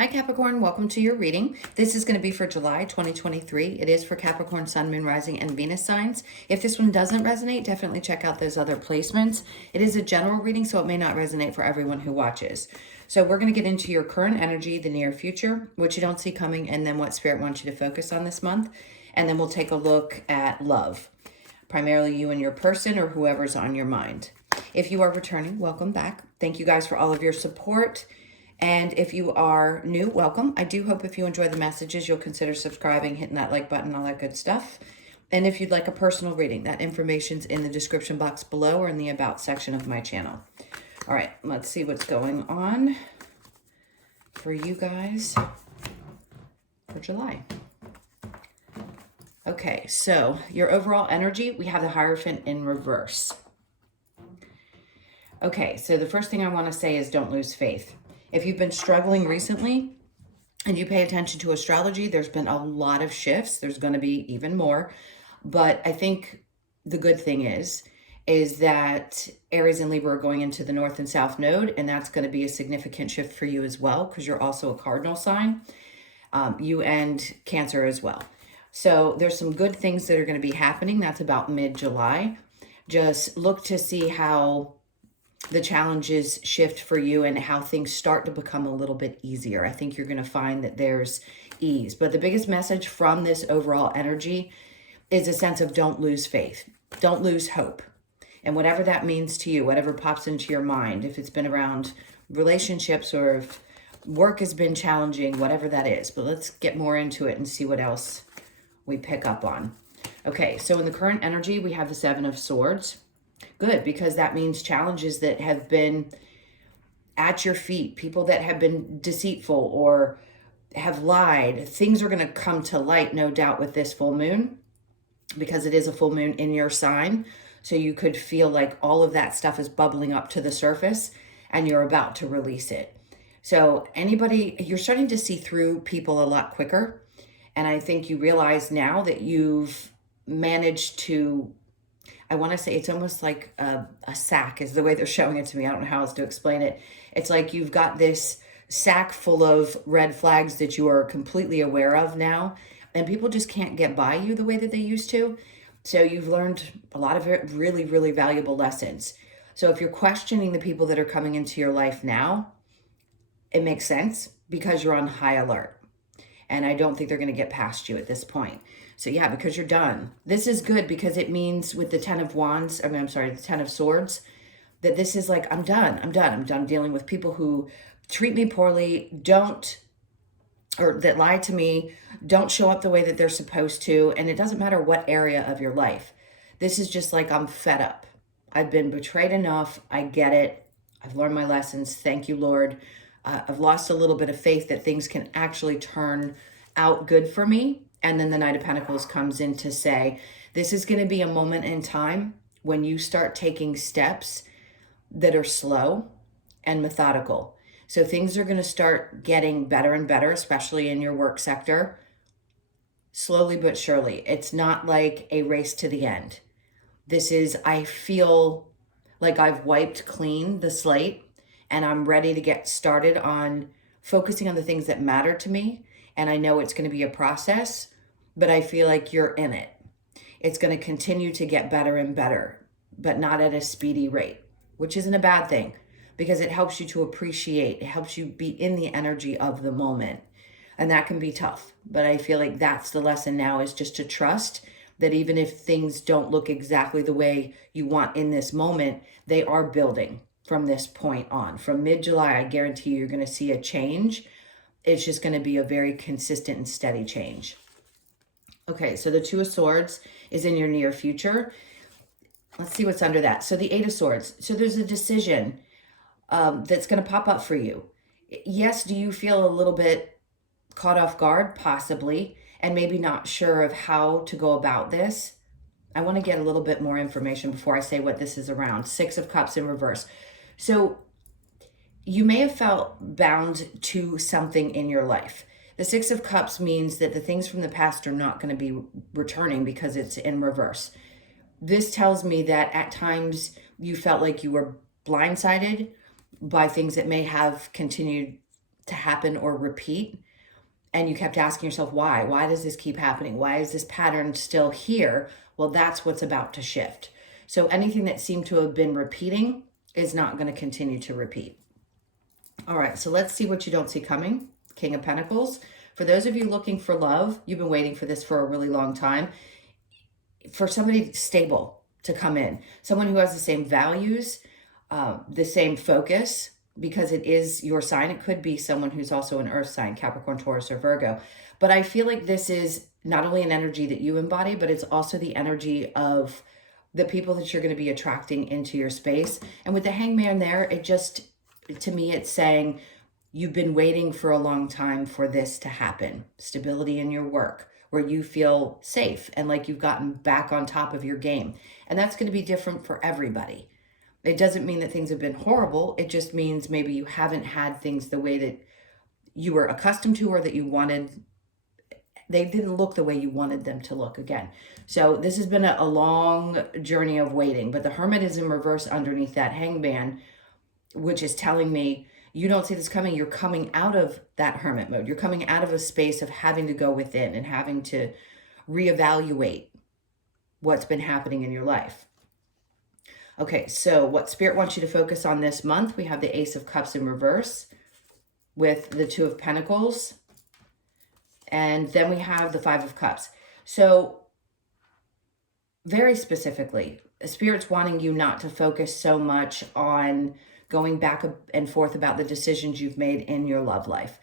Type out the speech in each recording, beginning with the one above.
Hi Capricorn, welcome to your reading. This is going to be for July 2023. It is for Capricorn, Sun, Moon, Rising, and Venus signs. If this one doesn't resonate, definitely check out those other placements. It is a general reading, so it may not resonate for everyone who watches. So we're going to get into your current energy, the near future, what you don't see coming, and then what Spirit wants you to focus on this month. And then we'll take a look at love, primarily you and your person or whoever's on your mind. If you are returning, welcome back. Thank you guys for all of your support. And if you are new, welcome. I do hope if you enjoy the messages, you'll consider subscribing, hitting that like button, all that good stuff. And if you'd like a personal reading, that information's in the description box below or in the About section of my channel. All right, let's see what's going on for you guys for July. Okay, so your overall energy, we have the Hierophant in reverse. Okay, so the first thing I want to say is don't lose faith. If you've been struggling recently and you pay attention to astrology, there's been a lot of shifts. There's going to be even more. But I think the good thing is that Aries and Libra are going into the North and South node, and that's going to be a significant shift for you as well because you're also a cardinal sign. You and Cancer as well. So there's some good things that are going to be happening. That's about mid-July. Just look to see how the challenges shift for you and how things start to become a little bit easier. I think you're going to find that there's ease. But the biggest message from this overall energy is a sense of don't lose faith. Don't lose hope. And whatever that means to you, whatever pops into your mind, if it's been around relationships or if work has been challenging, whatever that is. But let's get more into it and see what else we pick up on. Okay, so in the current energy, we have the Seven of Swords. Good, because that means challenges that have been at your feet, people that have been deceitful or have lied. Things are going to come to light, no doubt, with this full moon because it is a full moon in your sign. So you could feel like all of that stuff is bubbling up to the surface and you're about to release it. So you're starting to see through people a lot quicker. And I think you realize now that you've managed to, I want to say it's almost like a sack is the way they're showing it to me. I don't know how else to explain it. It's like you've got this sack full of red flags that you are completely aware of now, and people just can't get by you the way that they used to. So you've learned a lot of really, really valuable lessons. So if you're questioning the people that are coming into your life now, it makes sense because you're on high alert. And I don't think they're going to get past you at this point. So yeah, because you're done. This is good because it means with the the Ten of Swords, that this is like, I'm done. I'm done dealing with people who treat me poorly, that lie to me, don't show up the way that they're supposed to. And it doesn't matter what area of your life. This is just like, I'm fed up. I've been betrayed enough. I get it. I've learned my lessons. Thank you, Lord. I've lost a little bit of faith that things can actually turn out good for me. And then the Knight of Pentacles comes in to say, this is going to be a moment in time when you start taking steps that are slow and methodical. So things are going to start getting better and better, especially in your work sector, slowly but surely. It's not like a race to the end. This is, I feel like I've wiped clean the slate and I'm ready to get started on focusing on the things that matter to me. And I know it's going to be a process, but I feel like you're in it. It's going to continue to get better and better, but not at a speedy rate, which isn't a bad thing because it helps you to appreciate, it helps you be in the energy of the moment. And that can be tough, but I feel like that's the lesson now, is just to trust that even if things don't look exactly the way you want in this moment, they are building from this point on. From mid-July, I guarantee you're going to see a change. It's just going to be a very consistent and steady change. Okay, so the Two of Swords is in your near future. Let's see what's under that. So the Eight of Swords. So there's a decision that's going to pop up for you. Yes, do you feel a little bit caught off guard? Possibly, and maybe not sure of how to go about this. I want to get a little bit more information before I say what this is around. Six of Cups in reverse. So you may have felt bound to something in your life. The Six of Cups means that the things from the past are not going to be returning because it's in reverse. This tells me that at times you felt like you were blindsided by things that may have continued to happen or repeat, and you kept asking yourself, why? Why does this keep happening? Why is this pattern still here? Well, that's what's about to shift. So anything that seemed to have been repeating is not going to continue to repeat. All right, so let's see what you don't see coming. King of Pentacles. For those of you looking for love, you've been waiting for this for a really long time. For somebody stable to come in, someone who has the same values, the same focus, because it is your sign. It could be someone who's also an earth sign, Capricorn, Taurus, or Virgo. But I feel like this is not only an energy that you embody, but it's also the energy of the people that you're going to be attracting into your space. And with the Hangman there, it just, to me, it's saying you've been waiting for a long time for this to happen. Stability in your work, where you feel safe and like you've gotten back on top of your game. And that's going to be different for everybody. It doesn't mean that things have been horrible. It just means maybe you haven't had things the way that you were accustomed to or that you wanted. They didn't look the way you wanted them to look again. So this has been a long journey of waiting. But the Hermit is in reverse underneath that Hangman, which is telling me you don't see this coming. You're coming out of that Hermit mode. You're coming out of a space of having to go within and having to reevaluate what's been happening in your life. Okay, so what Spirit wants you to focus on this month, we have the Ace of Cups in reverse with the Two of Pentacles. And then we have the Five of Cups. So very specifically, Spirit's wanting you not to focus so much on going back and forth about the decisions you've made in your love life.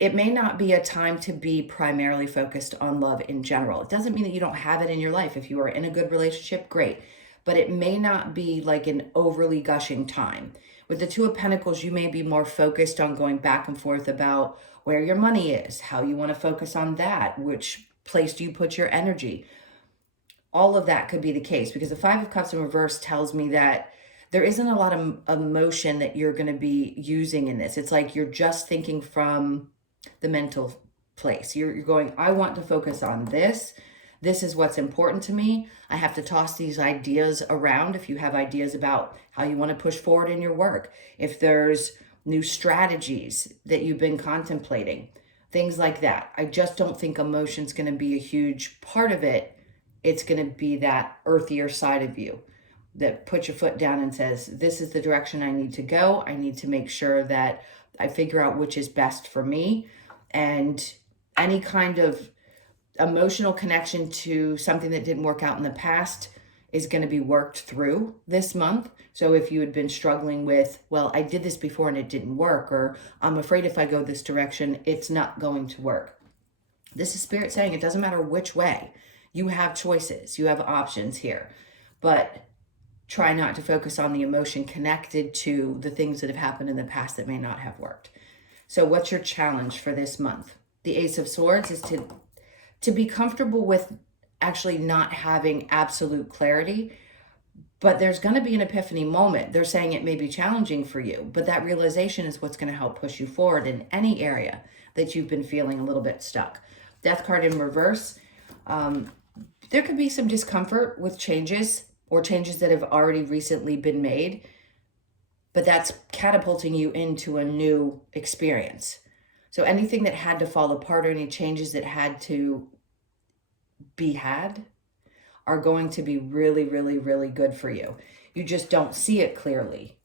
It may not be a time to be primarily focused on love in general. It doesn't mean that you don't have it in your life. If you are in a good relationship, great. But it may not be like an overly gushing time. With the Two of Pentacles, you may be more focused on going back and forth about where your money is, how you want to focus on that, which place do you put your energy. All of that could be the case, because the Five of Cups in reverse tells me that there isn't a lot of emotion that you're going to be using in this. It's like you're just thinking from the mental place. You're going, I want to focus on this. This is what's important to me. I have to toss these ideas around. If you have ideas about how you want to push forward in your work, if there's new strategies that you've been contemplating, things like that. I just don't think emotion's going to be a huge part of it. It's going to be that earthier side of you that puts your foot down and says, this is the direction I need to go. I need to make sure that I figure out which is best for me. And any kind of emotional connection to something that didn't work out in the past is going to be worked through this month. So if you had been struggling with, well, I did this before and it didn't work, or I'm afraid if I go this direction, it's not going to work. This is Spirit saying it doesn't matter which way. You have choices. You have options here. But try not to focus on the emotion connected to the things that have happened in the past that may not have worked. So what's your challenge for this month? The Ace of Swords is to be comfortable with actually not having absolute clarity, but there's going to be an epiphany moment. They're saying it may be challenging for you, but that realization is what's going to help push you forward in any area that you've been feeling a little bit stuck. Death card in reverse. There could be some discomfort with changes or changes that have already recently been made, but that's catapulting you into a new experience. So anything that had to fall apart or any changes that had to be had are going to be really, really, really good for you. You just don't see it clearly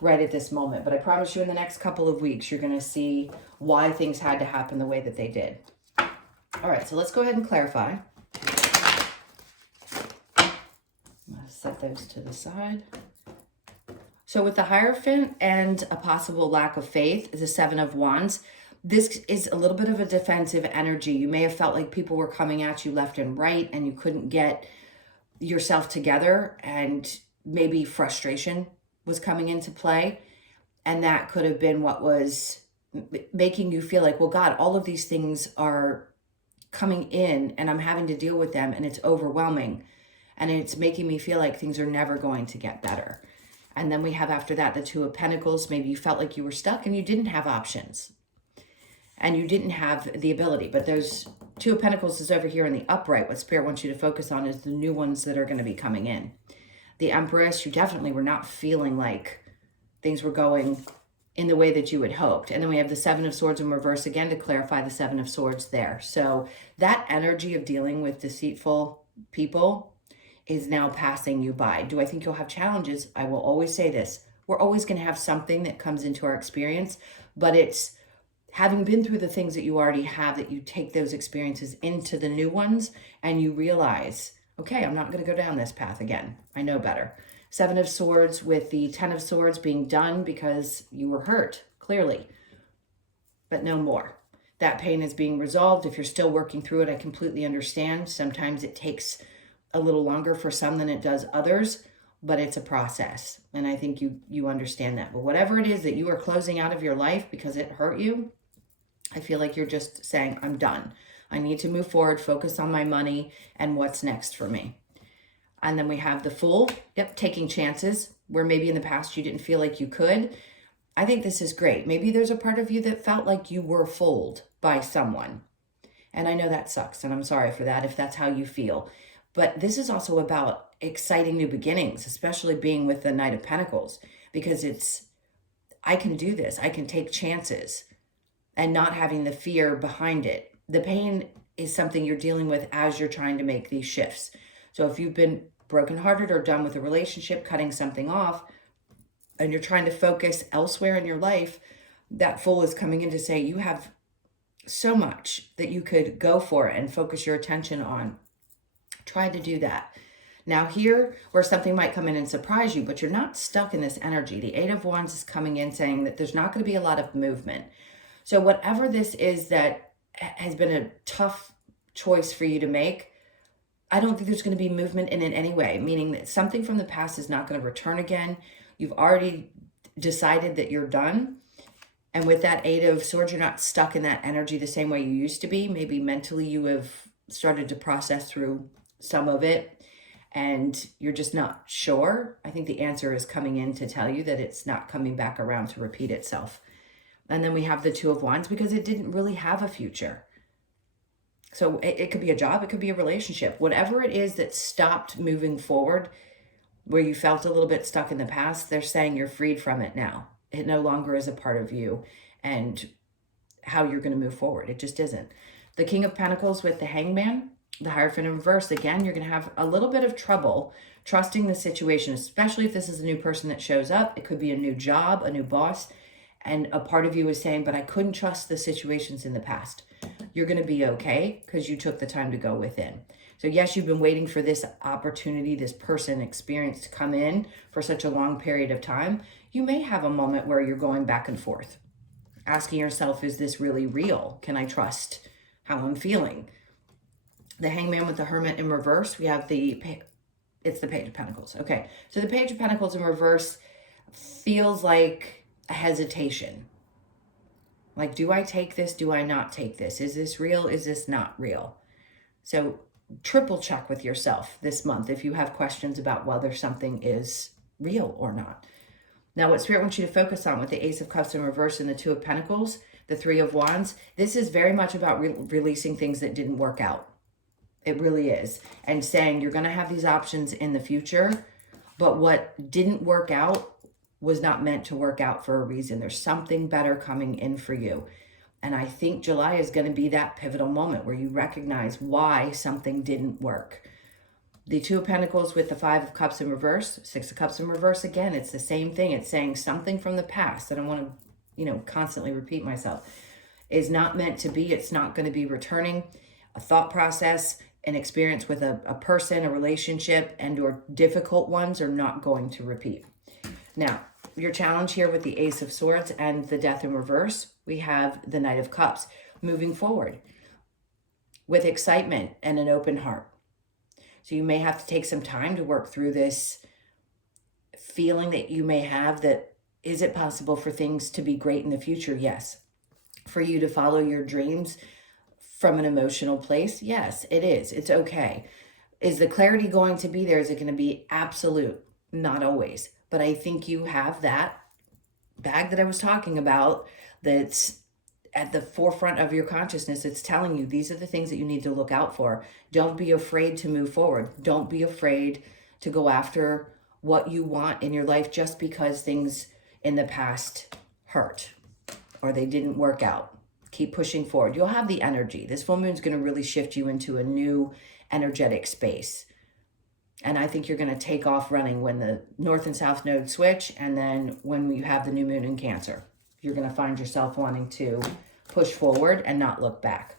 right at this moment. But I promise you in the next couple of weeks, you're going to see why things had to happen the way that they did. All right, so let's go ahead and clarify. I'm going to set those to the side. So with the Hierophant and a possible lack of faith, the Seven of Wands, this is a little bit of a defensive energy. You may have felt like people were coming at you left and right and you couldn't get yourself together, and maybe frustration was coming into play. And that could have been what was making you feel like, well, God, all of these things are coming in and I'm having to deal with them and it's overwhelming. And it's making me feel like things are never going to get better. And then we have after that, the Two of Pentacles. Maybe you felt like you were stuck and you didn't have options and you didn't have the ability. But those Two of Pentacles is over here in the upright. What Spirit wants you to focus on is the new ones that are going to be coming in. The Empress, you definitely were not feeling like things were going in the way that you had hoped. And then we have the Seven of Swords in reverse again to clarify the Seven of Swords there. So that energy of dealing with deceitful people is now passing you by. Do I think you'll have challenges? I will always say this. We're always going to have something that comes into our experience, but it's having been through the things that you already have, that you take those experiences into the new ones and you realize, okay, I'm not going to go down this path again. I know better. Seven of Swords with the Ten of Swords being done because you were hurt, clearly, but no more. That pain is being resolved. If you're still working through it, I completely understand. Sometimes it takes a little longer for some than it does others, but it's a process. And I think you understand that. But whatever it is that you are closing out of your life because it hurt you, I feel like you're just saying, I'm done. I need to move forward, focus on my money and what's next for me. And then we have the Fool, taking chances where maybe in the past you didn't feel like you could. I think this is great. Maybe there's a part of you that felt like you were fooled by someone. And I know that sucks, and I'm sorry for that if that's how you feel. But this is also about exciting new beginnings, especially being with the Knight of Pentacles, because I can do this. I can take chances and not having the fear behind it. The pain is something you're dealing with as you're trying to make these shifts. So if you've been brokenhearted or done with a relationship, cutting something off, and you're trying to focus elsewhere in your life, that Fool is coming in to say you have so much that you could go for and focus your attention on. Try to do that. Now here, where something might come in and surprise you, but you're not stuck in this energy. The Eight of Wands is coming in saying that there's not going to be a lot of movement. So whatever this is that has been a tough choice for you to make, I don't think there's going to be movement in it anyway, meaning that something from the past is not going to return again. You've already decided that you're done. And with that Eight of Swords, you're not stuck in that energy the same way you used to be. Maybe mentally you have started to process through some of it and you're just not sure. I think the answer is coming in to tell you that it's not coming back around to repeat itself. And then we have the Two of Wands because it didn't really have a future. So it could be a job, it could be a relationship. Whatever it is that stopped moving forward, where you felt a little bit stuck in the past, they're saying you're freed from it now. It no longer is a part of you and how you're going to move forward. It just isn't. The King of Pentacles with the Hangman, the Hierophant in reverse. Again, you're going to have a little bit of trouble trusting the situation, especially if this is a new person that shows up. It could be a new job, a new boss. And a part of you is saying, but I couldn't trust the situations in the past. You're going to be okay because you took the time to go within. So yes, you've been waiting for this opportunity, this person experience to come in for such a long period of time. You may have a moment where you're going back and forth, asking yourself, is this really real? Can I trust how I'm feeling? The Hangman with the Hermit in reverse. We have it's the Page of Pentacles. Okay, so the Page of Pentacles in reverse feels like a hesitation. Like, do I take this? Do I not take this? Is this real? Is this not real? So triple check with yourself this month if you have questions about whether something is real or not. Now, what Spirit wants you to focus on with the Ace of Cups in reverse and the Two of Pentacles, the Three of Wands, this is very much about releasing things that didn't work out. It really is. And saying you're going to have these options in the future, but what didn't work out was not meant to work out for a reason. There's something better coming in for you. And I think July is going to be that pivotal moment where you recognize why something didn't work. The Two of Pentacles with the Five of Cups in reverse, Six of Cups in reverse. Again, it's the same thing. It's saying something from the past. I don't want to, constantly repeat myself. Is not meant to be. It's not going to be returning. A thought process, an experience with a person, a relationship, and or difficult ones are not going to repeat. Now, your challenge here with the Ace of Swords and the Death in reverse, we have the Knight of Cups moving forward with excitement and an open heart. So you may have to take some time to work through this feeling that you may have that, is it possible for things to be great in the future? Yes. For you to follow your dreams from an emotional place? Yes, it is. It's okay. Is the clarity going to be there? Is it going to be absolute? Not always. But I think you have that bag that I was talking about that's at the forefront of your consciousness. It's telling you these are the things that you need to look out for. Don't be afraid to move forward. Don't be afraid to go after what you want in your life just because things in the past hurt or they didn't work out. Keep pushing forward. You'll have the energy. This full moon is going to really shift you into a new energetic space. And I think you're going to take off running when the north and south node switch. And then when you have the new moon in Cancer, you're going to find yourself wanting to push forward and not look back.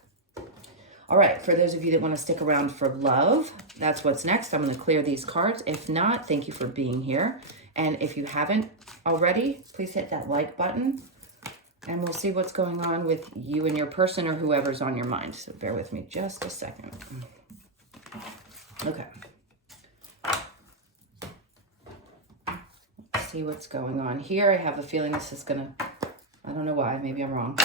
All right. For those of you that want to stick around for love, that's what's next. I'm going to clear these cards. If not, thank you for being here. And if you haven't already, please hit that like button. And we'll see what's going on with you and your person or whoever's on your mind. So bear with me just a second. Okay. Let's see what's going on here. I have a feeling this is going to, I don't know why, maybe I'm wrong.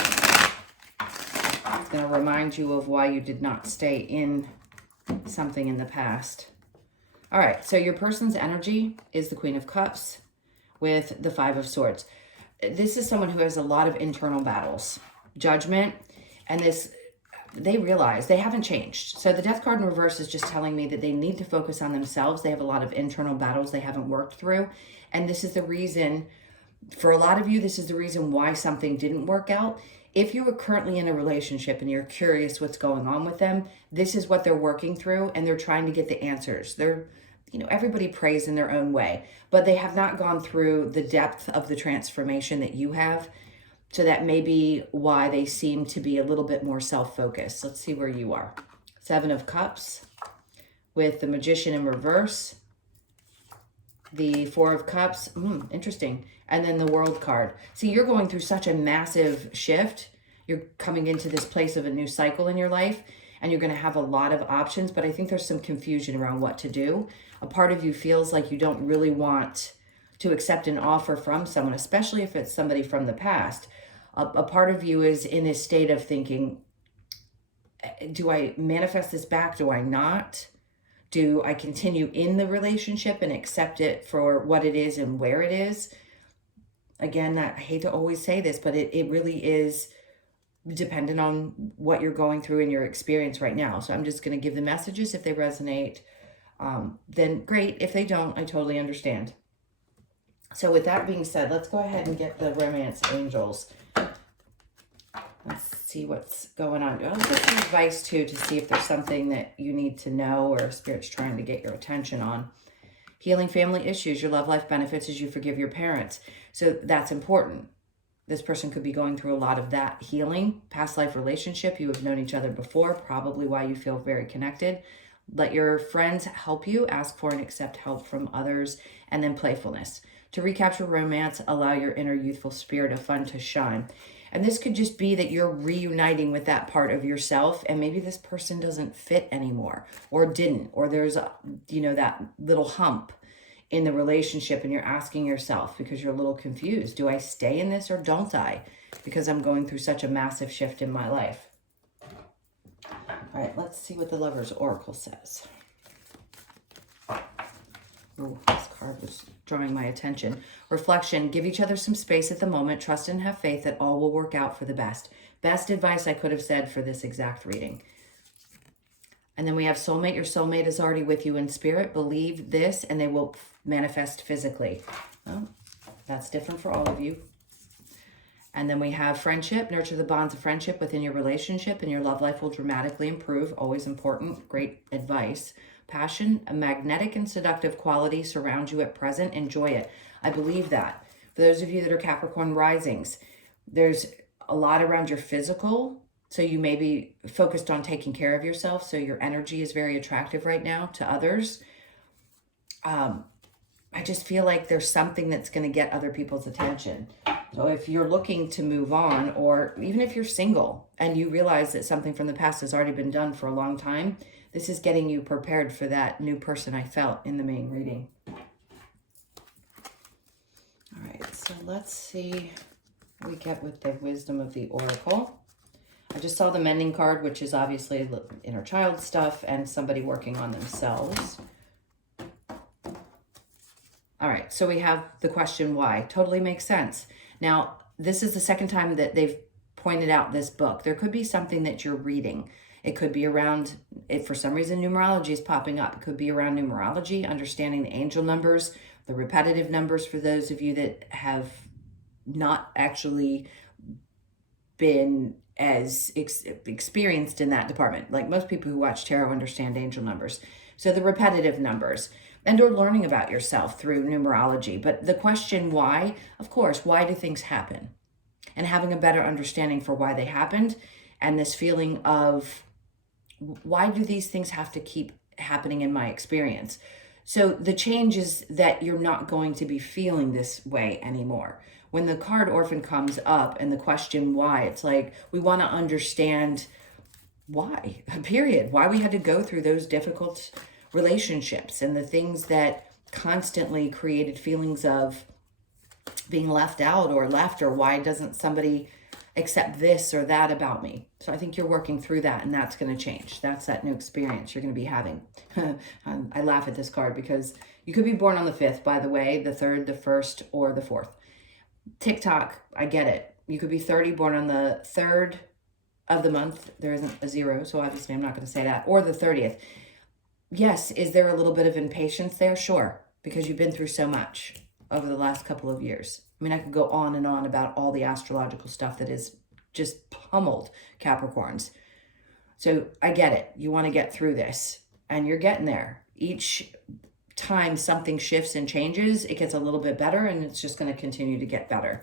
It's going to remind you of why you did not stay in something in the past. All right, so your person's energy is the Queen of Cups with the Five of Swords. This is someone who has a lot of internal battles, judgment, and this, they realize they haven't changed. So the Death card in reverse is just telling me that they need to focus on themselves. They have a lot of internal battles they haven't worked through. And this is the reason, for a lot of you, this is the reason why something didn't work out. If you are currently in a relationship and you're curious what's going on with them, this is what they're working through and they're trying to get the answers. They're, everybody prays in their own way, but they have not gone through the depth of the transformation that you have. So that may be why they seem to be a little bit more self-focused. Let's see where you are. Seven of Cups with the Magician in reverse. The Four of Cups, interesting. And then the World card. See, you're going through such a massive shift. You're coming into this place of a new cycle in your life, and you're going to have a lot of options, but I think there's some confusion around what to do. A part of you feels like you don't really want to accept an offer from someone, especially if it's somebody from the past. A part of you is in this state of thinking, do I manifest this back? Do I not? Do I continue in the relationship and accept it for what it is and where it is? Again, I hate to always say this, but it really is dependent on what you're going through in your experience right now. So I'm just going to give the messages. If they resonate, then great. If they don't, I totally understand. So with that being said, let's go ahead and get the romance angels. Let's see what's going on. I'll get some advice too to see if there's something that you need to know or Spirit's trying to get your attention on. Healing family issues, your love life benefits as you forgive your parents. So that's important. This person could be going through a lot of that healing, past life relationship. You have known each other before, probably why you feel very connected. Let your friends help you, ask for and accept help from others, and then playfulness. To recapture romance, allow your inner youthful spirit of fun to shine. And this could just be that you're reuniting with that part of yourself, and maybe this person doesn't fit anymore or didn't, or there's that little hump in the relationship, and you're asking yourself because you're a little confused, do I stay in this or don't I? Because I'm going through such a massive shift in my life. All right, let's see what the Lover's Oracle says. Oh, this card was drawing my attention. Reflection, give each other some space at the moment. Trust and have faith that all will work out for the best. Best advice I could have said for this exact reading. And then we have soulmate. Your soulmate is already with you in spirit. Believe this and they will manifest physically. Well, that's different for all of you. And then we have friendship. Nurture the bonds of friendship within your relationship and your love life will dramatically improve. Always important. Great advice. Passion, a magnetic and seductive quality surrounds you at present. Enjoy it. I believe that. For those of you that are Capricorn risings, there's a lot around your physical. So you may be focused on taking care of yourself. So your energy is very attractive right now to others. I just feel like there's something that's going to get other people's attention. So if you're looking to move on, or even if you're single and you realize that something from the past has already been done for a long time, this is getting you prepared for that new person I felt in the main reading. All right, so let's see what we get with the wisdom of the Oracle. I just saw the mending card, which is obviously inner child stuff and somebody working on themselves. All right, so we have the question why. Totally makes sense. Now, this is the second time that they've pointed out this book. There could be something that you're reading. It could be around, if for some reason numerology is popping up, it could be around numerology, understanding the angel numbers, the repetitive numbers for those of you that have not actually been as experienced in that department. Like most people who watch tarot understand angel numbers. So the repetitive numbers, and or learning about yourself through numerology. But the question why, of course, why do things happen? And having a better understanding for why they happened, and this feeling of why do these things have to keep happening in my experience? So the change is that you're not going to be feeling this way anymore. When the card Orphan comes up and the question why, it's like we want to understand why, period. Why we had to go through those difficult relationships and the things that constantly created feelings of being left out or left, or why doesn't somebody accept this or that about me? So I think you're working through that, and that's going to change. That's that new experience you're going to be having. I laugh at this card because you could be born on the 5th, by the way, the 3rd, the 1st, or the 4th. TikTok, I get it. You could be 30, born on the 3rd of the month. There isn't a 0, so obviously I'm not going to say that. Or the 30th. Yes, is there a little bit of impatience there? Sure, because you've been through so much over the last couple of years. I mean, I could go on and on about all the astrological stuff that is just pummeled Capricorns. So I get it. You want to get through this, and you're getting there. Each time something shifts and changes, it gets a little bit better, and it's just going to continue to get better.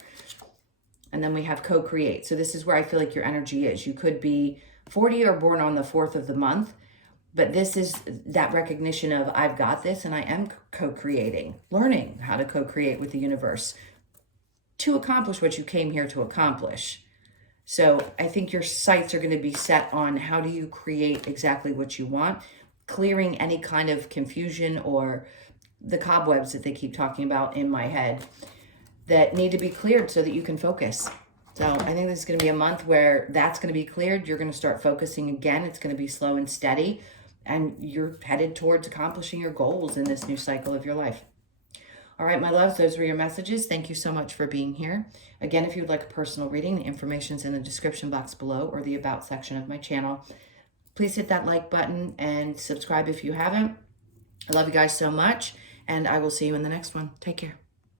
And then we have co-create. So this is where I feel like your energy is. You could be 40 or born on the 4th of the month, but this is that recognition of I've got this, and I am co-creating, learning how to co-create with the universe to accomplish what you came here to accomplish. So I think your sights are going to be set on how do you create exactly what you want, clearing any kind of confusion or the cobwebs that they keep talking about in my head that need to be cleared so that you can focus. So I think this is going to be a month where that's going to be cleared. You're going to start focusing again. It's going to be slow and steady, and you're headed towards accomplishing your goals in this new cycle of your life. All right, my loves, those were your messages. Thank you so much for being here. Again, if you'd like a personal reading, the information's in the description box below or the About section of my channel. Please hit that like button and subscribe if you haven't. I love you guys so much, and I will see you in the next one. Take care.